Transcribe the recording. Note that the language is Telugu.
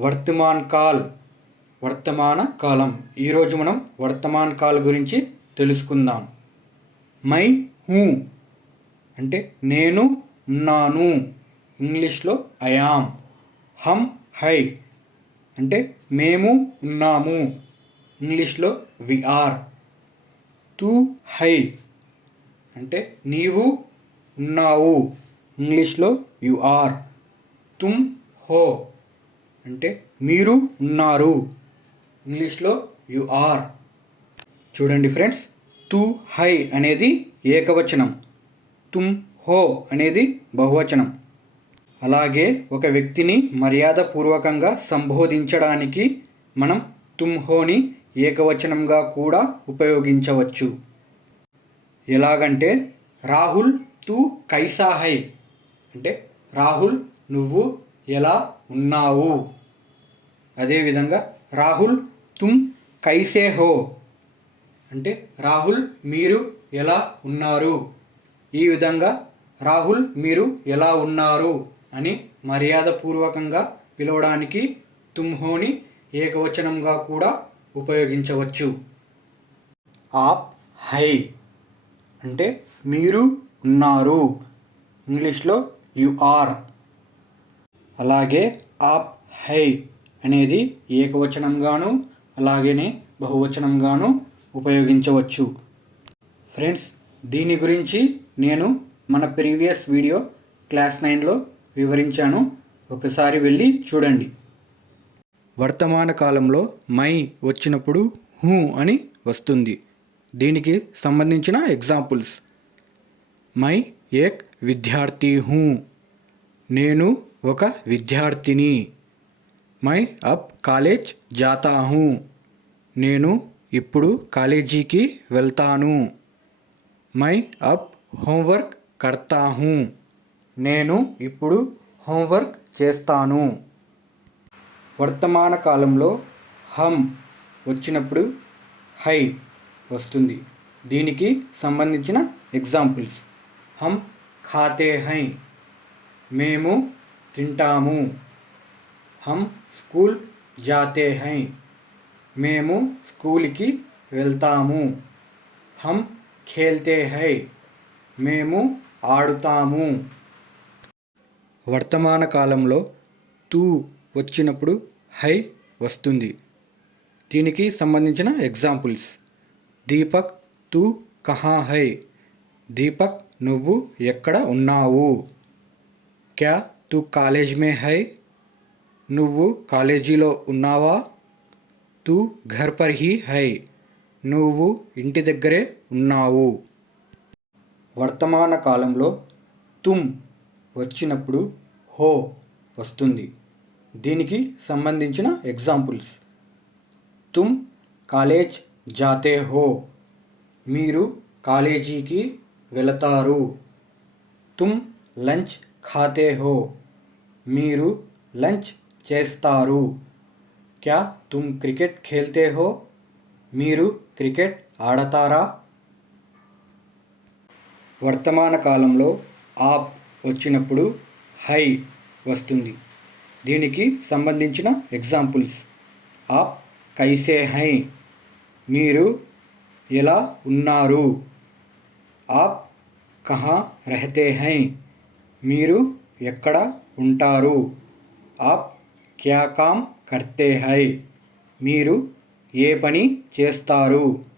వర్తమాన్ కాల్ వర్తమాన కాలం. ఈరోజు మనం వర్తమాన్ కాల్ గురించి తెలుసుకుందాం. మై హూ అంటే నేను ఉన్నాను. ఇంగ్లీష్లో అయామ్ హమ్ హై అంటే మేము ఉన్నాము. ఇంగ్లీష్లో వి ఆర్. తూ హై అంటే నీవు ఉన్నావు. ఇంగ్లీష్లో యు ఆర్. తుమ్ హో అంటే మీరు ఉన్నారు. ఇంగ్లీష్లో యు ఆర్ చూడండి ఫ్రెండ్స్ తు హై అనేది ఏకవచనం తుమ్ హో అనేది బహువచనం. అలాగే ఒక వ్యక్తిని మర్యాదపూర్వకంగా సంబోధించడానికి మనం తుమ్ హోని ఏకవచనంగా కూడా ఉపయోగించవచ్చు. ఎలాగంటే రాహుల్ తు కైసా హై అంటే రాహుల్ నువ్వు ఎలా ఉన్నావు? అదేవిధంగా రాహుల్ తుమ్ కైసే హో. అంటే రాహుల్ మీరు ఎలా ఉన్నారు? ఈ విధంగా రాహుల్ మీరు ఎలా ఉన్నారు? అని మర్యాదపూర్వకంగా పిలవడానికి తుమ్హోని ఏకవచనంగా కూడా ఉపయోగించవచ్చు. ఆప్ హై. అంటే మీరు ఉన్నారు. ఇంగ్లీష్లో యు ఆర్. అలాగే ఆప్ హై. అనేది ఏకవచనంగాను అలాగనే బహువచనంగాను ఉపయోగించవచ్చు. ఫ్రెండ్స్ దీని గురించి నేను మన ప్రీవియస్ వీడియో క్లాస్ నైన్లో వివరించాను. ఒకసారి వెళ్ళి చూడండి. వర్తమాన కాలంలో మై వచ్చినప్పుడు హూ అని వస్తుంది. దీనికి సంబంధించిన ఎగ్జాంపుల్స్. మై ఏక్ విద్యార్థి హూ. నేను ఒక విద్యార్థిని. మై అప్ కాలేజ్ జాతా హూ నేను ఇప్పుడు కాలేజీకి వెళ్తాను. మై అప్ హోంవర్క్ కర్తా హూ నేను ఇప్పుడు హోంవర్క్ చేస్తాను. వర్తమాన కాలంలో హమ్ వచ్చినప్పుడు హై వస్తుంది. దీనికి సంబంధించిన ఎగ్జాంపుల్స్. హమ్ ఖాతే హై. మేము తింటాము. హమ్ స్కూల్ జాతే హై. మేము స్కూల్కి వెళ్తాము. హమ్ ఖేల్తే హై. మేము ఆడుతాము. వర్తమాన కాలంలో తూ వచ్చినప్పుడు హై వస్తుంది. దీనికి సంబంధించిన ఎగ్జాంపుల్స్. దీపక్ తూ కహా హై? దీపక్ నువ్వు ఎక్కడ ఉన్నావు? క్యా తూ కాలేజ్ మే హై? నువ్వు కాలేజీలో ఉన్నావా? తూ ఘర్ పర్ హీ హై. నువ్వు ఇంటి దగ్గరే ఉన్నావు. వర్తమాన కాలంలో తుమ్ వచ్చినప్పుడు హో వస్తుంది. దీనికి సంబంధించిన ఎగ్జాంపుల్స్. తుమ్ కాలేజ్ జాతే హో. మీరు కాలేజీకి వెళతారు. తుమ్ లంచ్ ఖాతే హో. మీరు లంచ్ చేస్తారు. క్యా తుమ్ క్రికెట్ ఖేల్తే హో? మీరు క్రికెట్ ఆడతారా? వర్తమాన కాలంలో ఆప్ వచ్చినప్పుడు హై వస్తుంది. దీనికి సంబంధించిన ఎగ్జాంపుల్స్. ఆప్ కైసే హై. మీరు ఎలా ఉన్నారు? ఆప్ కహా రహతే హై. మీరు ఎక్కడ ఉంటారు? ఆప్ క్యా కామ్ కర్తే హై మీరు ఏ పని చేస్తారు?